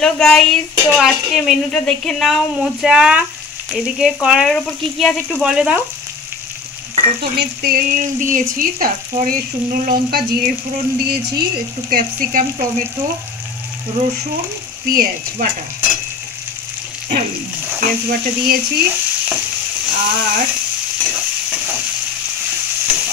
Hello guys, তো আজকে মেনুটা দেখে নাও। মোচা এদিকে কড়াইয়ের উপর কি কি আছে একটু বলে দাও। প্রথমে তেল দিয়েছি, তারপরে শুকনো লঙ্কা জিরে ফোড়ন দিয়েছি, একটু ক্যাপসিকাম টমেটো রসুন পেঁয়াজ বাটা দিয়েছি। আর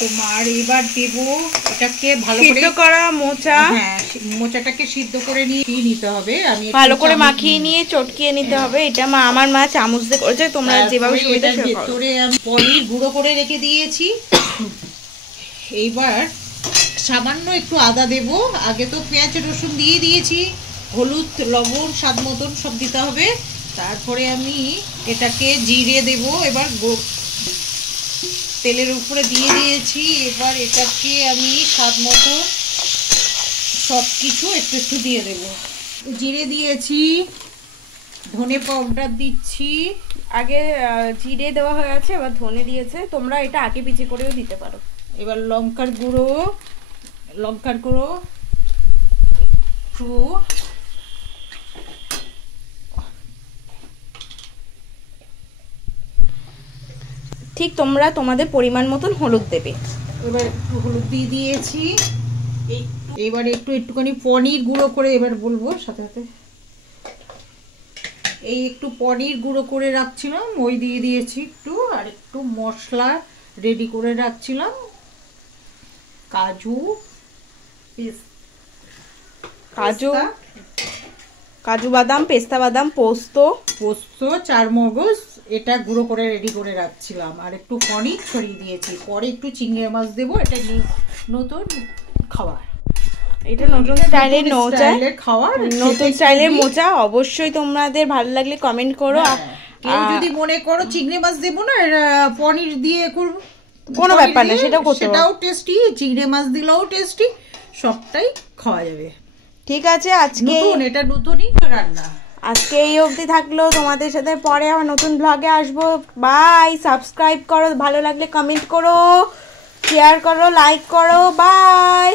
তোমার এবার দেবো এটাকে ভালো করে সিদ্ধ করা মোচা। হ্যাঁ, মোচাটাকে সিদ্ধ করে নিয়ে নিতে হবে। আমি ভালো করে মাখিয়ে নিয়ে চটকিয়ে নিতে হবে। এটা আমার মা চামচ দিয়ে করেছে, তোমরা যেভাবে সুবিধা সেভাবে করো। ভেতরে আমি পনির গুঁড়ো করে রেখে দিয়েছি। এইবার সামান্য একটু আদা দেব। আগে তো পেঁয়াজ রসুন দিয়ে দিয়েছি, হলুদ লবণ স্বাদ মতন সব দিতে হবে। তারপরে আমি এটাকে জিরে দেব, এবার তেলের উপরে দিয়ে দিয়েছি। এবার এটাকে আমি স্বাদ মতো সব কিছু একটু একটু দিয়ে দেব। জিরে দিয়েছি, ধনে পাউডার দিচ্ছি। আগে জিরে দেওয়া হয়ে আছে, এবার ধনে দিয়েছে। তোমরা এটা আগে পিছে করেও দিতে পারো। এবার লঙ্কার গুঁড়ো একটু, ঠিক তোমরা তোমাদের পরিমাণ মতন হলুদ দেবে। এবার একটু হলুদ দিয়ে দিয়েছি। এবার একটুখানি পনির গুঁড়ো করে এবার বলবো সাথে সাথে। এই একটু পনির গুঁড়ো করে রাখছিলাম, ওই দিয়ে দিয়েছি একটু। আর একটু মশলা রেডি করে রাখছিলাম, কাজু বাদাম, পেস্তা বাদাম, পোস্ত চারমগজ, এটা গুঁড়ো করে রেডি করে রাখছিলাম। আর একটু পনির ছড়িয়ে দিয়েছি। পরে একটু চিংড়ি মাছ দেবো। এটা নতুন খাবার, এটা নতুন স্টাইলের খাবার, নতুন স্টাইলের মোচা। অবশ্যই তোমাদের ভালো লাগলে কমেন্ট করো। কেউ যদি মনে করো চিংড়ি মাছ দেবো না, পনির দিয়ে করবো, কোনো ব্যাপার না, সেটাও টেস্টি। চিংড়ি মাছ দিলেও টেস্টি, সবটাই খাওয়া যাবে। ঠিক আছে, আজকে এটা নতুনই রান্না। আজকে এই অবধি থাকলো। তোমাদের সাথে পরে আবার নতুন ব্লগে আসবো। বাই। সাবস্ক্রাইব করো, ভালো লাগলে কমেন্ট করো, শেয়ার করো, লাইক করো। বাই।